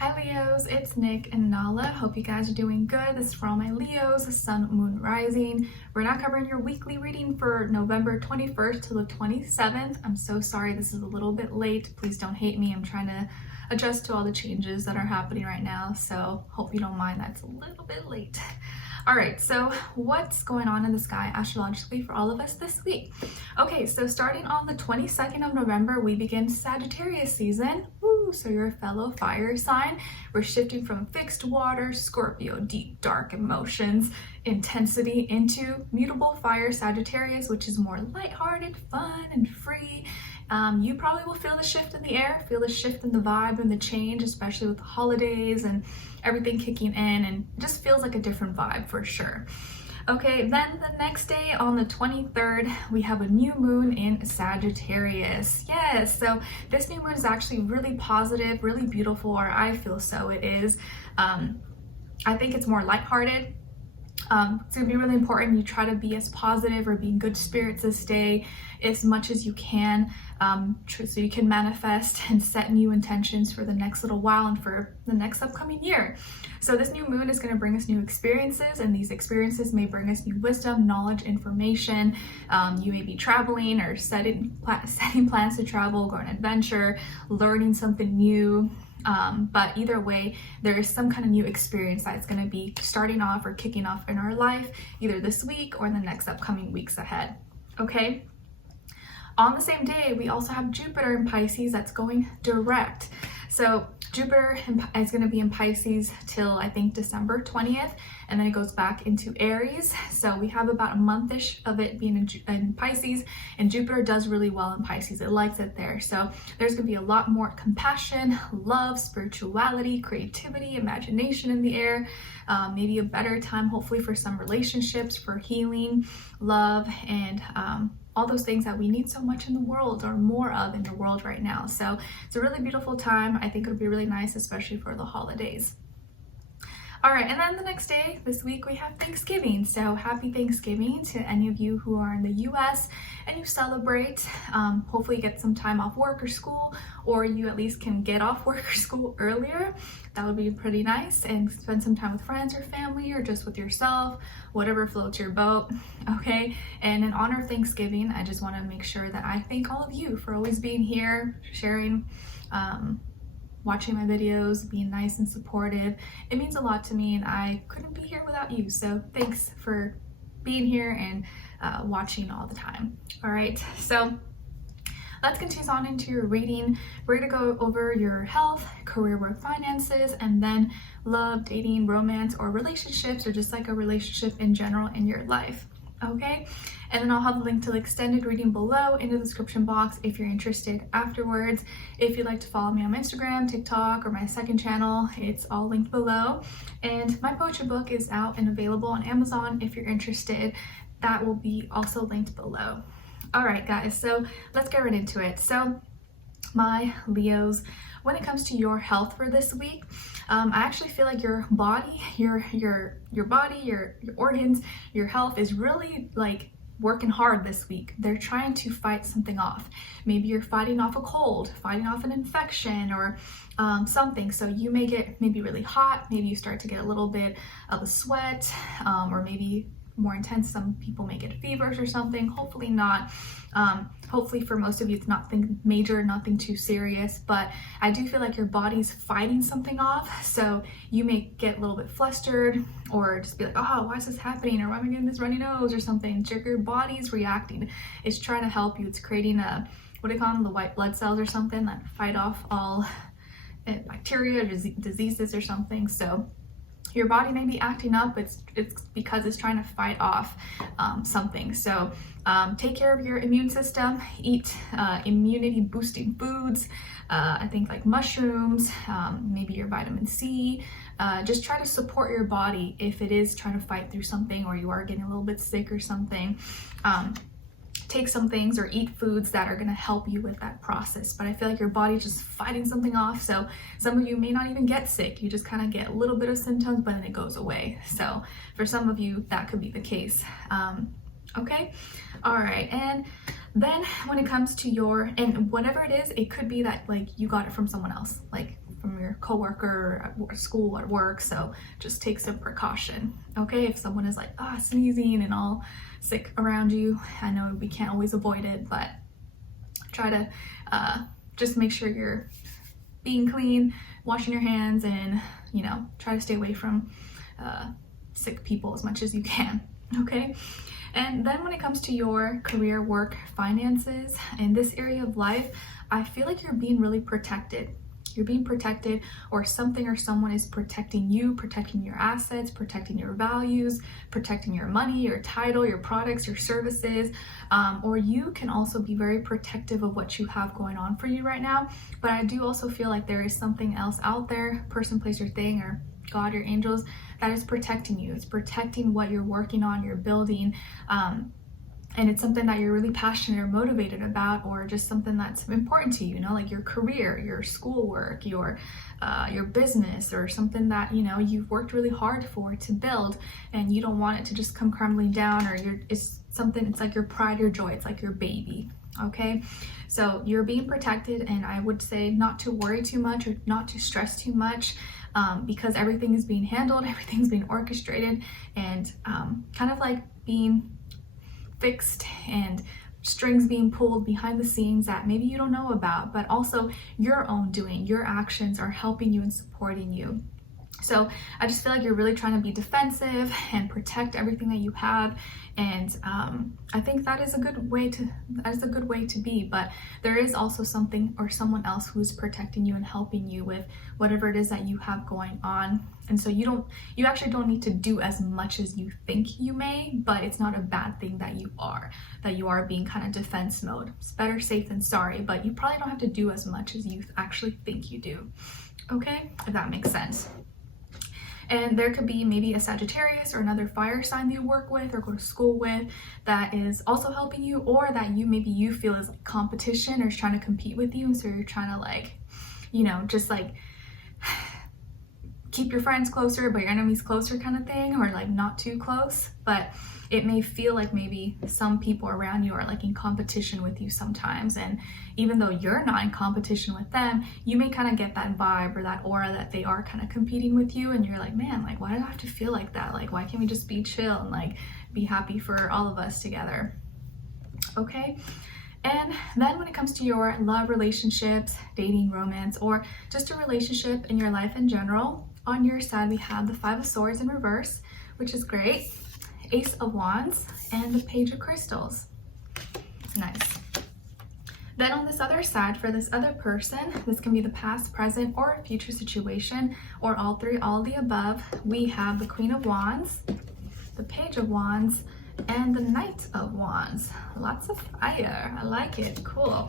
Hi Leos, it's Nick and Nala. Hope you guys are doing good. This is for all my Leos, Sun, Moon, Rising. We're now covering your weekly reading for November 21st to the 27th. I'm so sorry this is a little bit late. Please don't hate me. I'm trying to adjust to all the changes that are happening right now, so hope you don't mind that's a little bit late. All right, so what's going on in the sky astrologically for all of us this week? Okay, so starting on the 22nd of November, we begin Sagittarius season. Woo, so you're a fellow fire sign. We're shifting from fixed water, Scorpio, deep, dark emotions, intensity into mutable fire Sagittarius, which is more lighthearted, fun, and free. You probably will feel the shift in the air, feel the shift in the vibe and the change, especially with the holidays and everything kicking in, and it just feels like a different vibe for sure. Okay, then the next day on the 23rd, we have a new moon in Sagittarius. Yes, so this new moon is actually really positive, really beautiful, or I feel so it is. I think it's more lighthearted. It's going to be really important you try to be as positive or be in good spirits this day as much as you can, so you can manifest and set new intentions for the next little while and for the next upcoming year. So this new moon is going to bring us new experiences, and these experiences may bring us new wisdom, knowledge, information. You may be traveling or setting plans to travel, go on an adventure, learning something new. But either way, there is some kind of new experience that's going to be starting off or kicking off in our life, either this week or in the next upcoming weeks ahead. Okay. On the same day, we also have Jupiter in Pisces that's going direct. So Jupiter is going to be in Pisces till I think December 20th, and then it goes back into Aries. So we have about a month-ish of it being in Pisces, and Jupiter does really well in Pisces. It likes it there. So there's going to be a lot more compassion, love, spirituality, creativity, imagination in the air. Maybe a better time, hopefully, for some relationships, for healing, love, and all those things that we need so much in the world, or more of in the world right now. So it's a really beautiful time. I think it'll be really nice, especially for the holidays. All right, and then the next day this week we have Thanksgiving. So happy Thanksgiving to any of you who are in the US and you celebrate. Hopefully you get some time off work or school, or you at least can get off work or school earlier. That would be pretty nice, and spend some time with friends or family, or just with yourself, whatever floats your boat. Okay, and in honor of Thanksgiving, I just want to make sure that I thank all of you for always being here, sharing, watching my videos, being nice and supportive. It means a lot to me, and I couldn't be here without you. So thanks for being here and watching all the time. All right, so let's continue on into your reading. We're going to go over your health, career, work, finances, and then love, dating, romance, or relationships, or just like a relationship in general in your life. Okay, and then I'll have a link to the extended reading below in the description box if you're interested afterwards. If you'd like to follow me on Instagram, TikTok, or my second channel, it's all linked below. And my poetry book is out and available on Amazon if you're interested. That will be also linked below. All right, guys, so let's get right into it. So my Leos, when it comes to your health for this week, I actually feel like your body, your organs, your health is really like working hard this week. They're trying to fight something off. Maybe you're fighting off a cold, fighting off an infection, or something. So you may get maybe really hot. Maybe you start to get a little bit of a sweat, or maybe more intense. Some people may get fevers or something. Hopefully not. Hopefully for most of you it's nothing major, nothing too serious, but I do feel like your body's fighting something off. So you may get a little bit flustered, or just be like, oh, why is this happening? Or why am I getting this runny nose or something? Your body's reacting. It's trying to help you. It's creating what do you call them? The white blood cells or something that fight off all bacteria or diseases or something. So your body may be acting up. It's because it's trying to fight off something. So take care of your immune system. Eat immunity boosting foods. I think like mushrooms, maybe your vitamin C. Just try to support your body if it is trying to fight through something, or you are getting a little bit sick or something. Take some things or eat foods that are going to help you with that process. But I feel like your body's just fighting something off. So some of you may not even get sick. You just kind of get a little bit of symptoms, but then it goes away. So for some of you, that could be the case. Okay. All right. And Then when it comes to your, and whatever it is, it could be that like you got it from someone else, like from your coworker at school or work. So just take some precaution, okay? If someone is like sneezing and all sick around you, I know we can't always avoid it, but try to just make sure you're being clean, washing your hands, and try to stay away from sick people as much as you can, okay? And then when it comes to your career, work, finances, in this area of life, I feel like you're being really protected. You're being protected, or something or someone is protecting you, protecting your assets, protecting your values, protecting your money, your title, your products, your services, or you can also be very protective of what you have going on for you right now. But I do also feel like there is something else out there, person, place, or thing, or God, your angels, that is protecting you. It's protecting what you're working on, you're building, and it's something that you're really passionate or motivated about, or just something that's important to you, like your career, your schoolwork, your business, or something that you've worked really hard for to build, and you don't want it to just come crumbling down, or it's like your pride, your joy, it's like your baby. Okay, so you're being protected, and I would say not to worry too much or not to stress too much, because everything is being handled, everything's being orchestrated, and kind of like being fixed, and strings being pulled behind the scenes that maybe you don't know about, but also your own doing, your actions are helping you and supporting you. So I just feel like you're really trying to be defensive and protect everything that you have, and I think that is a good way to be. But there is also something or someone else who's protecting you and helping you with whatever it is that you have going on. And so you actually don't need to do as much as you think you may, but it's not a bad thing that you are being kind of defense mode. It's better safe than sorry, but you probably don't have to do as much as you actually think you do. Okay, if that makes sense. And there could be maybe a Sagittarius or another fire sign that you work with or go to school with that is also helping you, or that you feel is like competition or is trying to compete with you. And so you're trying to just like keep your friends closer but your enemies closer kind of thing, or like not too close. But it may feel like maybe some people around you are like in competition with you sometimes, and even though you're not in competition with them, you may kind of get that vibe or that aura that they are kind of competing with you, and you're like, man, like why do I have to feel like that? Like why can't we just be chill and like be happy for all of us together? Okay. And then when it comes to your love, relationships, dating, romance, or just a relationship in your life in general, on your side we have the Five of Swords in reverse, which is great, Ace of Wands, and the Page of Crystals. Nice. Then on this other side, for this other person, this can be the past, present, or future situation, or all three, all the above. We have the Queen of Wands, the Page of Wands, and the Knight of Wands. Lots of fire. I like it. Cool.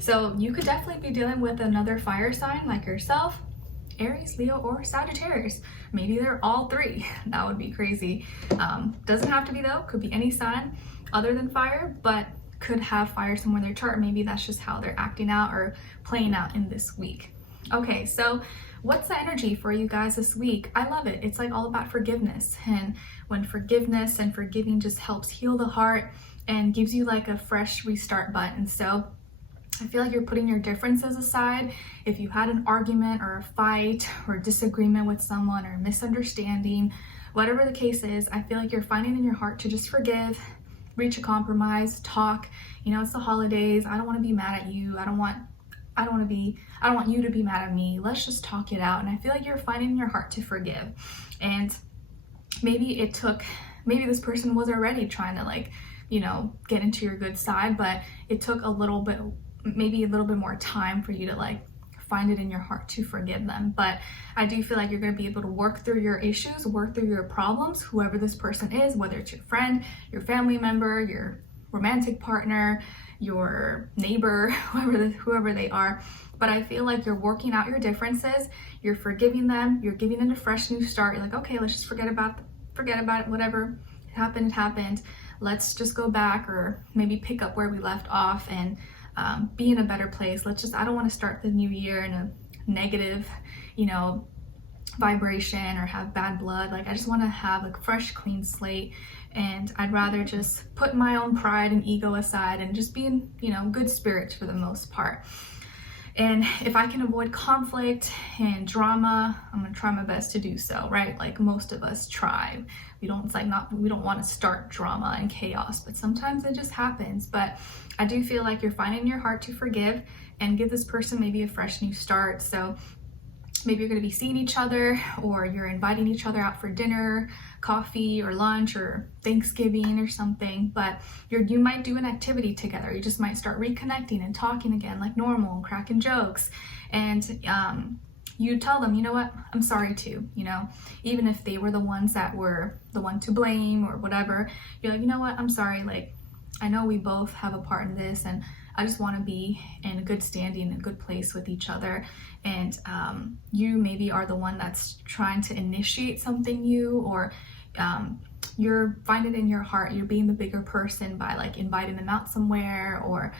So you could definitely be dealing with another fire sign like yourself, Aries, Leo, or Sagittarius. Maybe they're all three. That would be crazy. Doesn't have to be though. Could be any sign other than fire, but could have fire somewhere in their chart. Maybe that's just how they're acting out or playing out in this week. Okay, so what's the energy for you guys this week? I love it. It's like all about forgiveness, and when forgiveness and forgiving just helps heal the heart and gives you like a fresh restart button. So I feel like you're putting your differences aside. If you had an argument or a fight or disagreement with someone or misunderstanding, whatever the case is, I feel like you're finding in your heart to just forgive, reach a compromise, talk. It's the holidays. I don't want to be mad at you. I don't want you to be mad at me. Let's just talk it out. And I feel like you're finding in your heart to forgive. And maybe this person was already trying to get into your good side, but it took maybe a little bit more time for you to find it in your heart to forgive them. But I do feel like you're going to be able to work through your issues, work through your problems, whoever this person is, whether it's your friend, your family member, your romantic partner, your neighbor, whoever they are. But I feel like you're working out your differences, you're forgiving them, you're giving them a fresh new start. You're like, okay, let's just forget about it, whatever happened. Let's just go back, or maybe pick up where we left off and be in a better place. I don't want to start the new year in a negative, vibration or have bad blood. Like I just want to have a fresh, clean slate, and I'd rather just put my own pride and ego aside and just be in, you know, good spirits for the most part. And if I can avoid conflict and drama, I'm gonna try my best to do so, right? Like most of us try. We don't want to start drama and chaos, but sometimes it just happens. But I do feel like you're finding in your heart to forgive and give this person maybe a fresh new start. So maybe you're going to be seeing each other, or you're inviting each other out for dinner, coffee, or lunch, or Thanksgiving or something. But you might do an activity together. You just might start reconnecting and talking again like normal and cracking jokes. And you tell them, you know what, I'm sorry too, you know, even if they were the ones that were the one to blame or whatever, you're like, you know what, I'm sorry, like, I know we both have a part in this, and I just want to be in a good standing, a good place with each other. And you maybe are the one that's trying to initiate something new, or you're finding it in your heart, you're being the bigger person by like inviting them out somewhere, or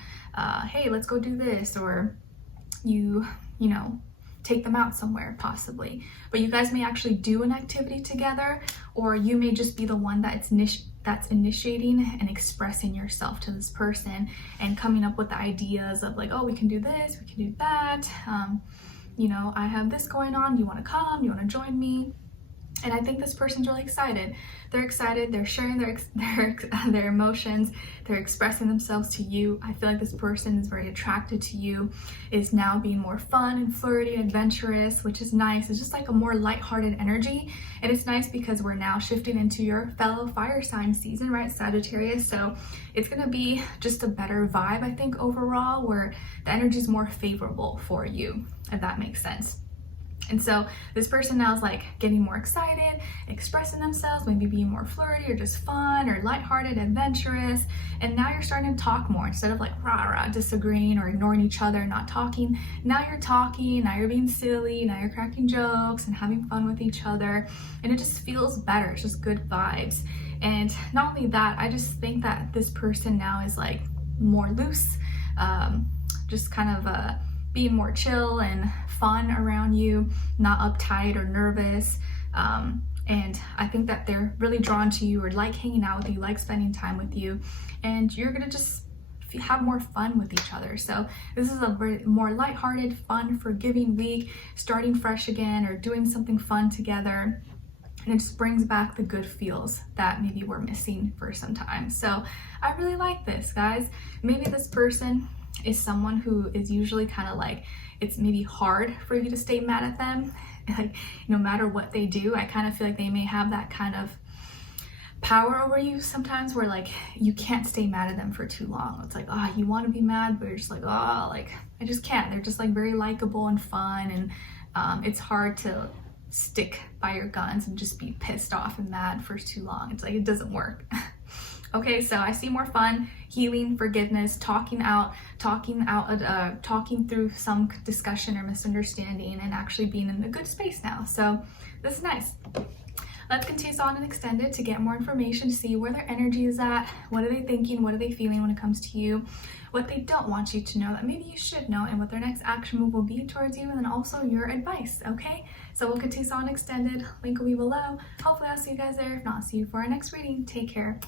hey, let's go do this, or you know, take them out somewhere possibly. But you guys may actually do an activity together, or you may just be the one that's initiating and expressing yourself to this person and coming up with the ideas of like, oh, we can do this, we can do that. You know, I have this going on. You want to come? You want to join me? And I think this person's really excited. They're excited. They're sharing their emotions. They're expressing themselves to you. I feel like this person is very attracted to you, is now being more fun and flirty and adventurous, which is nice. It's just like a more lighthearted energy. And it's nice because we're now shifting into your fellow fire sign season, right? Sagittarius. So it's going to be just a better vibe, I think, overall, where the energy is more favorable for you, if that makes sense. And so this person now is like getting more excited, expressing themselves, maybe being more flirty or just fun or lighthearted, adventurous. And now you're starting to talk more instead of like rah-rah, disagreeing or ignoring each other, not talking. Now you're talking, now you're being silly, now you're cracking jokes and having fun with each other. And it just feels better. It's just good vibes. And not only that, I just think that this person now is like more loose, just kind of being more chill and fun around you, not uptight or nervous. And I think that they're really drawn to you, or like hanging out with you, like spending time with you, and you're gonna just have more fun with each other. So this is a very more lighthearted, fun, forgiving week, starting fresh again or doing something fun together. And it just brings back the good feels that maybe we're missing for some time. So I really like this, guys. Maybe this person is someone who is usually kind of like, it's maybe hard for you to stay mad at them. Like, no matter what they do, I kind of feel like they may have that kind of power over you sometimes, where like you can't stay mad at them for too long. It's like, oh, you want to be mad, but you're just like, oh, like I just can't. They're just like very likable and fun, and it's hard to stick by your guns and just be pissed off and mad for too long. It's like, it doesn't work. Okay, so I see more fun, healing, forgiveness, talking through some discussion or misunderstanding, and actually being in a good space now. So this is nice. Let's continue on and extend it to get more information, to see where their energy is at, what are they thinking, what are they feeling when it comes to you, what they don't want you to know that maybe you should know, and what their next action move will be towards you, and then also your advice, okay? So we'll continue on extended, link will be below. Hopefully I'll see you guys there. If not, see you for our next reading. Take care.